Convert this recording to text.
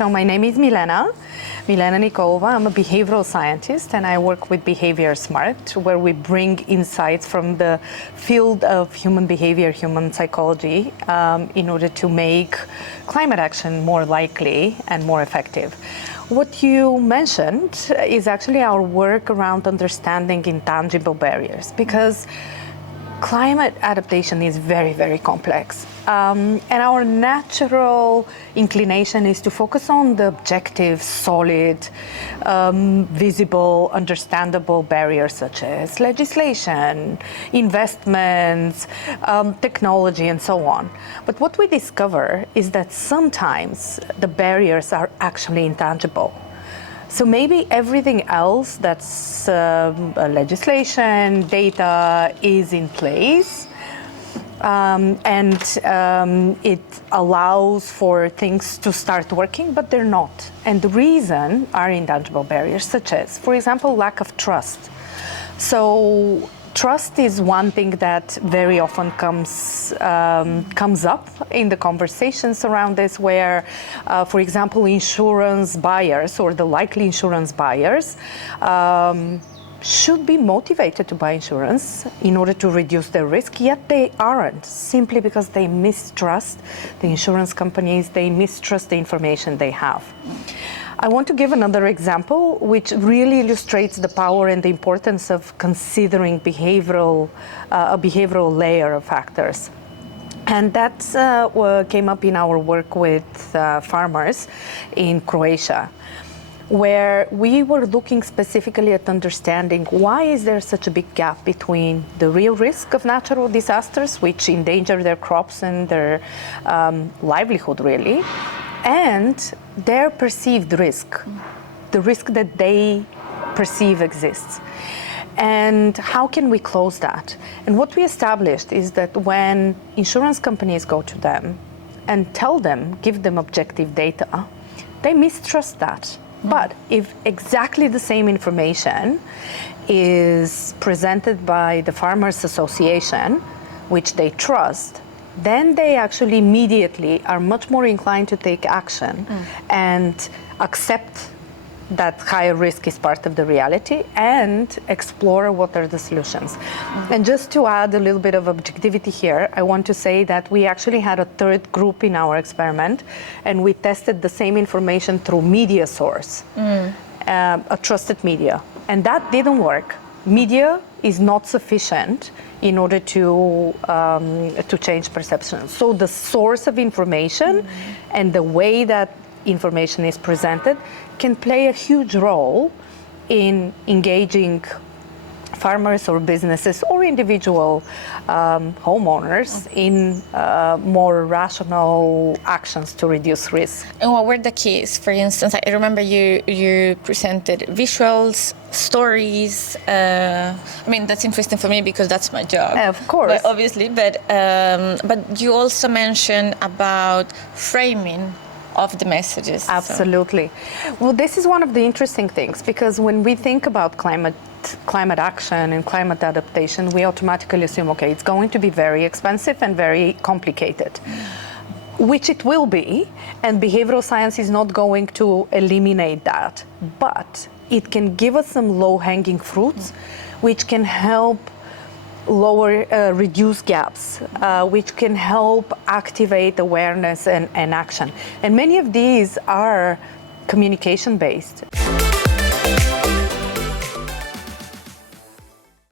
So my name is Milena Nikolova. I'm a behavioral scientist and I work with Behaviour Smart, where we bring insights from the field of human behavior, human psychology, in order to make climate action more likely and more effective. What you mentioned is actually our work around understanding intangible barriers, because climate adaptation is very, very complex. And our natural inclination is to focus on the objective, solid, visible, understandable barriers such as legislation, investments, technology, and so on. But what we discover is that sometimes the barriers are actually intangible. So maybe everything else that's legislation, data is in place, and it allows for things to start working, but they're not. And the reason are intangible barriers, such as, for example, lack of trust. So trust is one thing that very often comes up in the conversations around this, where, for example, insurance buyers or the likely insurance buyers should be motivated to buy insurance in order to reduce their risk, yet they aren't, simply because they mistrust the insurance companies, they mistrust the information they have. I want to give another example which really illustrates the power and the importance of considering a behavioral layer of factors. And that came up in our work with farmers in Croatia, where we were looking specifically at understanding why is there such a big gap between the real risk of natural disasters, which endanger their crops and their livelihood really, and their perceived risk, the risk that they perceive exists. And how can we close that? And what we established is that when insurance companies go to them and tell them, give them objective data, they mistrust that. But if exactly the same information is presented by the Farmers Association, which they trust, then they actually immediately are much more inclined to take action and accept that higher risk is part of the reality and explore what are the solutions. And just to add a little bit of objectivity here, I want to say that we actually had a third group in our experiment, and we tested the same information through media source, a trusted media, and that didn't work. Media is not sufficient in order to change perception. So the source of information and the way that information is presented can play a huge role in engaging farmers or businesses or individual homeowners in more rational actions to reduce risk. And what were the keys? For instance, I remember you presented visuals, stories. I mean, that's interesting for me because that's my job. Of course. But obviously, but you also mentioned about framing of the messages. Absolutely. So. Well, this is one of the interesting things, because when we think about climate action and climate adaptation, we automatically assume, okay, it's going to be very expensive and very complicated, which it will be, and behavioral science is not going to eliminate that, but it can give us some low-hanging fruits, which can help reduce gaps, which can help activate awareness and action. And many of these are communication-based.